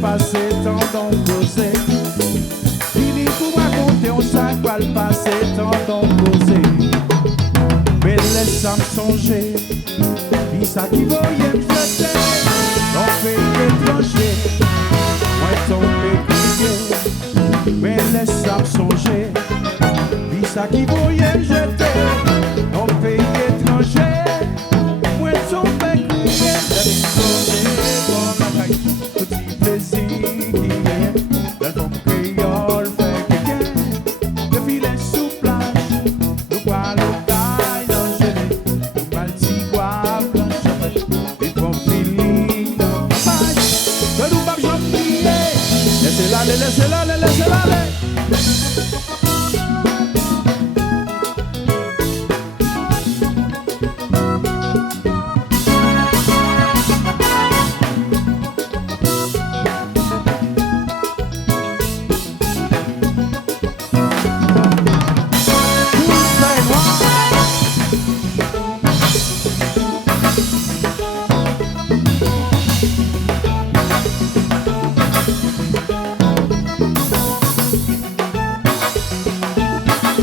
passé tant d'en causer. Fini pour raconter, on sait quoi le passé tant d'en causer. Mais laisse-moi me songer, puis ça qui voyait me jeter. Dans pays étranger, moi tombé crié. Mais laisse-moi me songer, puis ça qui voyait me jeter. Dans pays étranger, moi tombé crié. Laisse-moi songer, bon la caille, petit plaisir qui est. Dans ton créole fait quelqu'un, le filet sous plage, nous quoi le caille dans gelé, nous pas le tigua blanche, et ton feeling dans la page, que nous pas j'oublier. Laissez-la aller, laissez-la aller, laissez-la aller.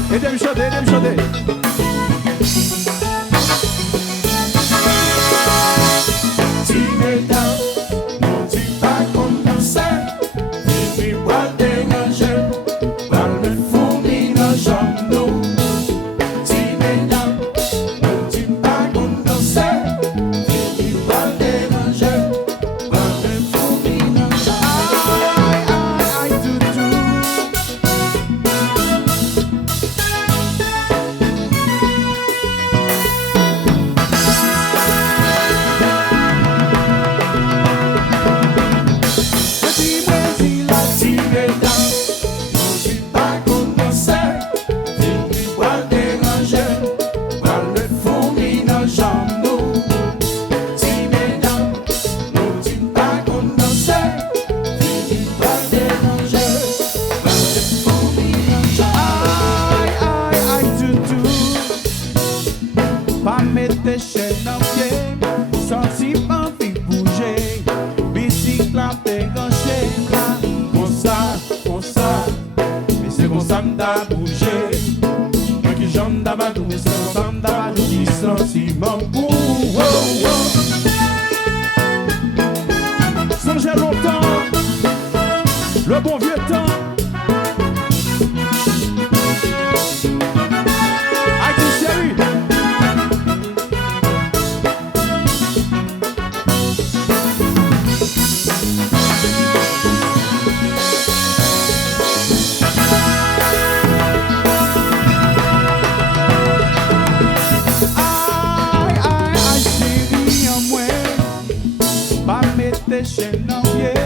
Aidez-moi chanter, aidez-moi chanter. Pas mettre tes chaînes en pied, sentiment puis bouger, bicycle en dégagé, comme ça, mais c'est comme ça m'da bouger, moi qui j'en d'abadou, mais c'est comme ça m'da bouger, qui sentiment pour songez longtemps, le bon vieux temps. Tes chaînes en pied,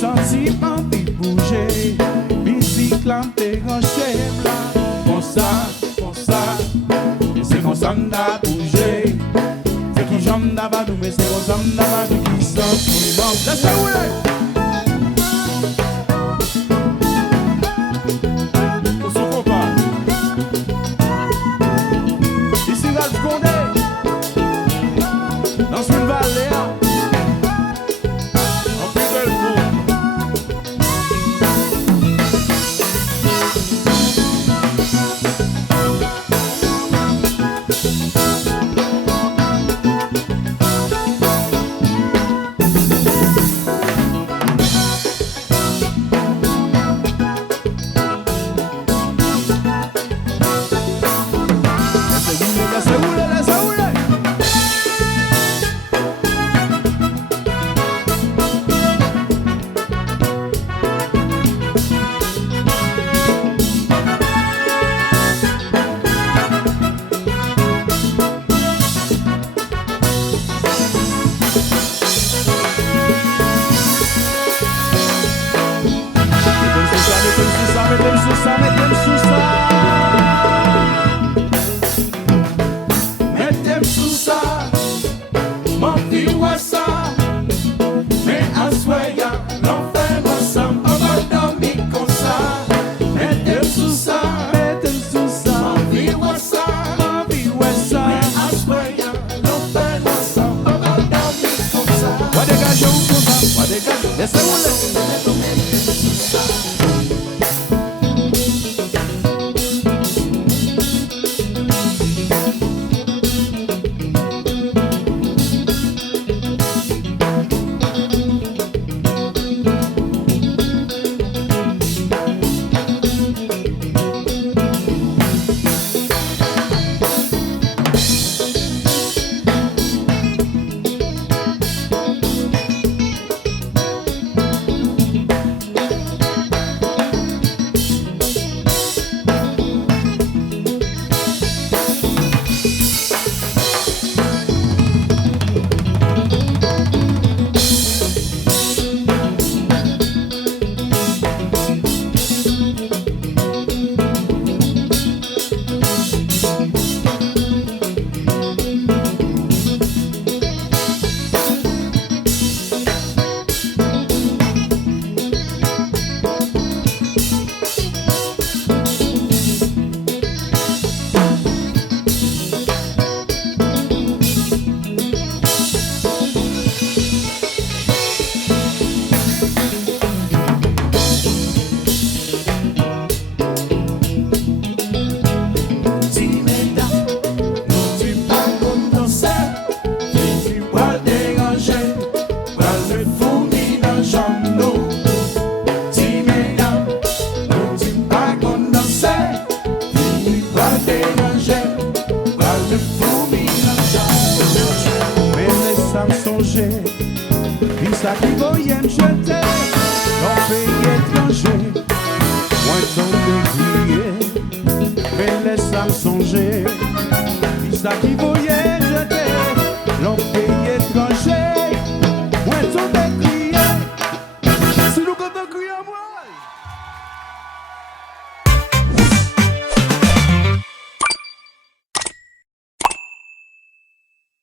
sentiment puis bouger, bicycle en dégagé, comme ça, et c'est comme ça m'da bouger, c'est qui j'en d'abadou, mais c'est comme ça m'da bouger, qui sentiment, laissez-le. Let's ça qui voyait me jeter dans pays étranger. Moi tant de crier, mais laisse ça me songer. Qui ça qui voyait me jeter dans pays